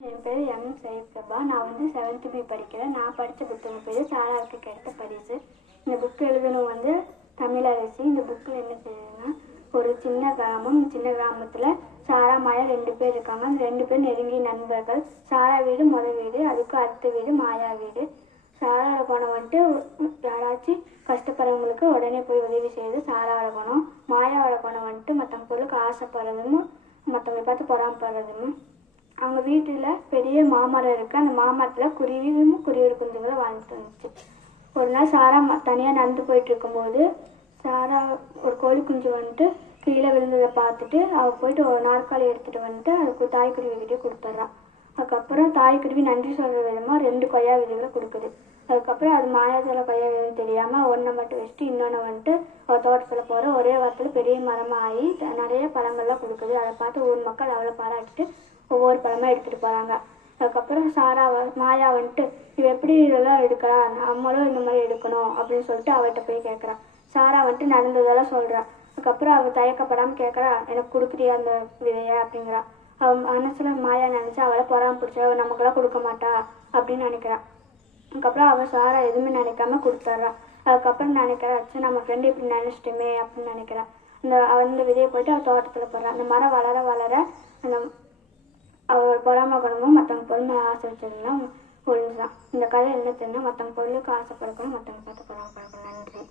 என் பேர் எம் சையத் சபா. நான் வந்து 7th B படிக்கிறேன். நான் படித்த புத்தகம் பேர் சாராவுக்கு கிடைத்த பரிசு. இந்த புக்கு எழுதணும் வந்து தமிழரசி. இந்த புக்கில் என்ன செய்யுதுன்னா, ஒரு சின்ன கிராமத்தில் சாரா மாயா 2 பேர் இருக்காங்க. அந்த 2 பேர் நெருங்கிய நண்பர்கள். சாரா வீடு முதல் வீடு, அதுக்கு அடுத்த வீடு மாயா வீடு. சாராவோட குணம் வந்துட்டு யாராச்சும் கஷ்டப்படுறவங்களுக்கு உடனே போய் உதவி செய்யுது சாராவோட குணம். மாயாவோட குணம் வந்துட்டு மற்றவங்க பொருளுக்கு ஆசைப்படுறதும் மற்றவங்களை பார்த்து பொறாமப்படுறதும். அவங்க வீட்டில் பெரிய மாமரம் இருக்குது. அந்த மாமரத்தில் குருவி குஞ்சுங்களும் வாழ்ந்துட்டு இருந்துச்சு. ஒரு நாள் சாரா தனியாக நடந்து போயிட்டு இருக்கும்போது சாரா ஒரு கோழி குஞ்சு வந்துட்டு கீழே விழுந்ததை பார்த்துட்டு அவள் போயிட்டு ஒரு நாற்காலி எடுத்துகிட்டு வந்துட்டு அதுக்கு தாய்க்குருவிக்கிட்டே கொடுத்துட்றான். அதுக்கப்புறம் தாய்க்குருவி நன்றி சொல்கிற விதமாக 2 கொய்யா விதைகளை கொடுக்குது. அதுக்கப்புறம் அது மாயாஜால கொய்யா விதைன்னு தெரியாமல் ஒன்றை மட்டும் வச்சுட்டு இன்னொன்று வந்துட்டு அவள் தோட்டத்தில் போகிற ஒரே வாரத்தில் பெரிய மரமாக ஆகி நிறைய பழங்கள்லாம் கொடுக்குது. அதை பார்த்து ஊர் மக்கள் அவளை பாராட்டிட்டு ஒவ்வொரு பழமாக எடுத்துகிட்டு போகிறாங்க. அதுக்கப்புறம் மாயா வந்துட்டு இவ எப்படி இதெல்லாம் எடுக்கிறா, நம்மளும் இந்த மாதிரி எடுக்கணும் அப்படின்னு சொல்லிட்டு அவள்கிட்ட போய் கேட்குறான். சாரா வந்துட்டு நடந்ததெல்லாம் சொல்கிறான். அதுக்கப்புறம் அவள் தயக்கப்படாமல் கேட்குறா, எனக்கு கொடுக்குறியா அந்த விதையை அப்படிங்கிறா. அவன் மனசில் மாயா நினச்சா அவளை பொறாம பிடிச்சா அவள் நமக்கெல்லாம் கொடுக்க மாட்டா அப்படின்னு நினைக்கிறான். அதுக்கப்புறம் அவள் சாரா எதுவுமே நினைக்காம கொடுத்துட்றான். அதுக்கப்புறம் நினைக்கிறாச்சு நம்ம ஃப்ரெண்டு இப்படி நினச்சிட்டுமே அப்படின்னு நினைக்கிறான். அந்த விதையை போயிட்டு அவள் தோட்டத்தில் போடுறான். அந்த மரம் வளர வளர அந்த அவள் பொறாம குணமும் மற்றவங்க பொருள் ஆசை வச்சதுலாம் ஒழிஞ்சுதான். இந்த கதை என்ன தெரியும்னா, மற்றவங்க பொருளுக்கு ஆசைப்படக்கணும், மற்றவங்க பார்த்து பொறாமப்படக்கணும். நன்றி.